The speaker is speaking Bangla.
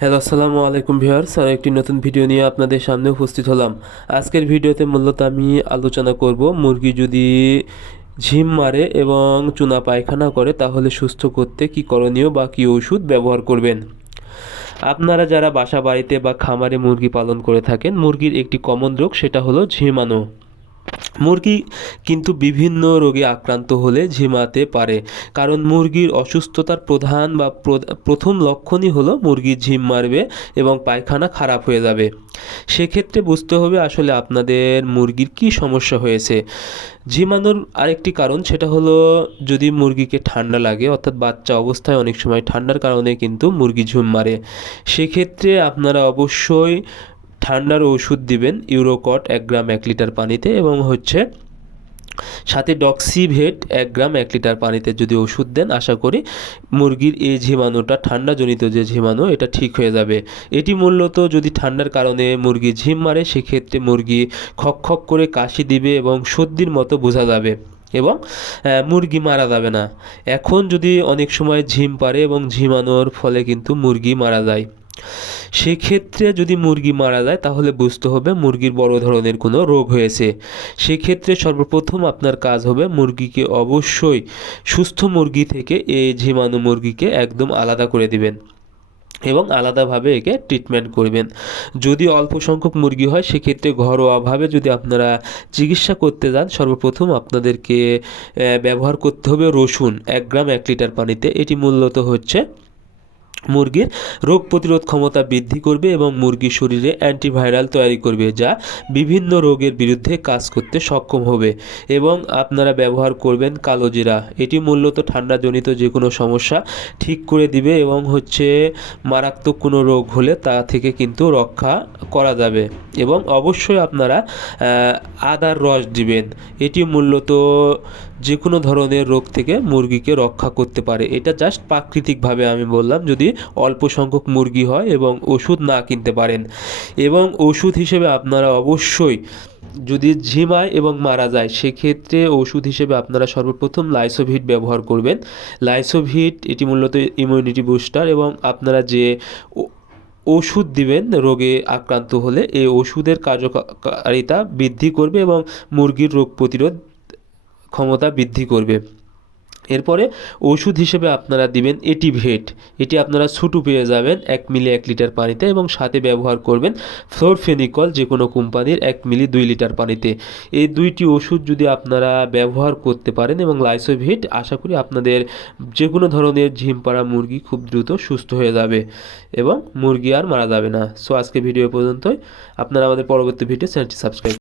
হ্যালো, আসসালামু আলাইকুম ভিউয়ার্স। আর একটি নতুন ভিডিও নিয়ে আপনাদের সামনে উপস্থিত হলাম। আজকের ভিডিওতে মূলত আমি আলোচনা করব মুরগি যদি ঝিম মারে এবং চুনা পায়খানা করে তাহলে সুস্থ করতে কি করণীয় বা কী ওষুধ ব্যবহার করবেন। আপনারা যারা বাসা বাড়িতে বা খামারে মুরগি পালন করে থাকেন, মুরগির একটি কমন রোগ সেটা হলো ঝিমানো। মুরগি কিন্তু বিভিন্ন রোগে আক্রান্ত হলে ঝিমাতে পারে, কারণ মুরগির অসুস্থতার প্রধান বা প্রথম লক্ষণই হলো মুরগি ঝিম মারবে এবং পায়খানা খারাপ হয়ে যাবে। সেক্ষেত্রে বুঝতে হবে আসলে আপনাদের মুরগির কী সমস্যা হয়েছে। ঝিমানোর আরেকটি কারণ সেটা হলো যদি মুরগিকে ঠান্ডা লাগে, অর্থাৎ বাচ্চা অবস্থায় অনেক সময় ঠান্ডার কারণে কিন্তু মুরগি ঝিম মারে। সেক্ষেত্রে আপনারা অবশ্যই ঠান্ডার ওষুধ দিবেন ইউরোকট 1 গ্রাম 1 লিটার পানিতে, এবং সাথে ডক্সিভেট 1 গ্রাম 1 লিটার পানিতে যদি ওষুধ দেন, আশা করি মুরগির এই ঝিমানোটা, ঠান্ডাজনিত যে ঝিমানো, এটা ঠিক হয়ে যাবে। এটি মূলত যদি ঠান্ডার কারণে মুরগি ঝিম মারে সেক্ষেত্রে মুরগি খক খক করে কাশি দিবে এবং সর্দির মতো বোঝা যাবে এবং মুরগি মারা যাবে না। এখন যদি অনেক সময় ঝিম পারে এবং ঝিমানোর ফলে কিন্তু মুরগি মারা যায়। সেক্ষেত্রে যদি মুরগি মারা যায় তাহলে বুঝতে হবে মুরগির বড় ধরনের কোনো রোগ হয়েছে। সেক্ষেত্রে সর্বপ্রথম আপনার কাজ হবে মুরগিকে অবশ্যই সুস্থ মুরগি থেকে এই ঝিমানো মুরগিকে একদম আলাদা করে দিবেন এবং আলাদাভাবে একে ট্রিটমেন্ট করবেন। যদি অল্প সংখ্যক মুরগি হয় সেক্ষেত্রে ঘরোয়াভাবে যদি আপনারা চিকিৎসা করতে যান, সর্বপ্রথম আপনাদেরকে ব্যবহার করতে হবে রসুন 1 গ্রাম 1 লিটার পানিতে। এটি মূলত হচ্ছে মুরগির রোগ প্রতিরোধ ক্ষমতা বৃদ্ধি করবে এবং মুরগির শরীরে অ্যান্টিভাইরাল তৈরি করবে, যা বিভিন্ন রোগের বিরুদ্ধে কাজ করতে সক্ষম হবে। এবং আপনারা ব্যবহার করবেন কালো জিরা। এটি মূলত ঠান্ডাজনিত যে কোনো সমস্যা ঠিক করে দিবে এবং মারাত্মক কোনো রোগ হলে তা থেকে কিন্তু রক্ষা করা যাবে। এবং অবশ্যই আপনারা আদার রস দিবেন। এটি মূলত যে কোনো ধরনের রোগ থেকে মুরগিকে রক্ষা করতে পারে। এটা জাস্ট প্রাকৃতিকভাবে আমি বললাম, যদি অল্প সংখ্যক মুরগি হয় এবং ওষুধ না কিনতে পারেন। এবং ওষুধ হিসেবে আপনারা অবশ্যই যদি ঝিমায় এবং মারা যায় সেক্ষেত্রে ওষুধ হিসেবে আপনারা সর্বপ্রথম লাইসোভিট ব্যবহার করবেন। লাইসোভিট এটি মূলত ইমিউনিটি বুস্টার, এবং আপনারা যে ওষুধ দিবেন রোগে আক্রান্ত হলে এই ওষুধের কার্যকারিতা বৃদ্ধি করবে এবং মুরগির রোগ প্রতিরোধ ক্ষমতা বৃদ্ধি করবে। এরপরে ওষুধ হিসেবে আপনারা দিবেন এটিভেট। এটি আপনারা ছোটো পেয়ে যাবেন 1 মিলি 1 লিটার পানিতে, এবং সাথে ব্যবহার করবেন ফ্লোরফেনিকল যে কোনো কোম্পানির 1 মিলি 2 লিটার পানিতে। এই দুইটি ওষুধ যদি আপনারা ব্যবহার করতে পারেন এবং লাইসোভিট, আশা করি আপনাদের যে কোনো ধরনের ঝিম পাড়া মুরগি খুব দ্রুত সুস্থ হয়ে যাবে এবং মুরগি আর মারা যাবে না। সো আজকে ভিডিও পর্যন্তই। আপনারা আমাদের পরবর্তী ভিডিও চ্যানেলটি সাবস্ক্রাইব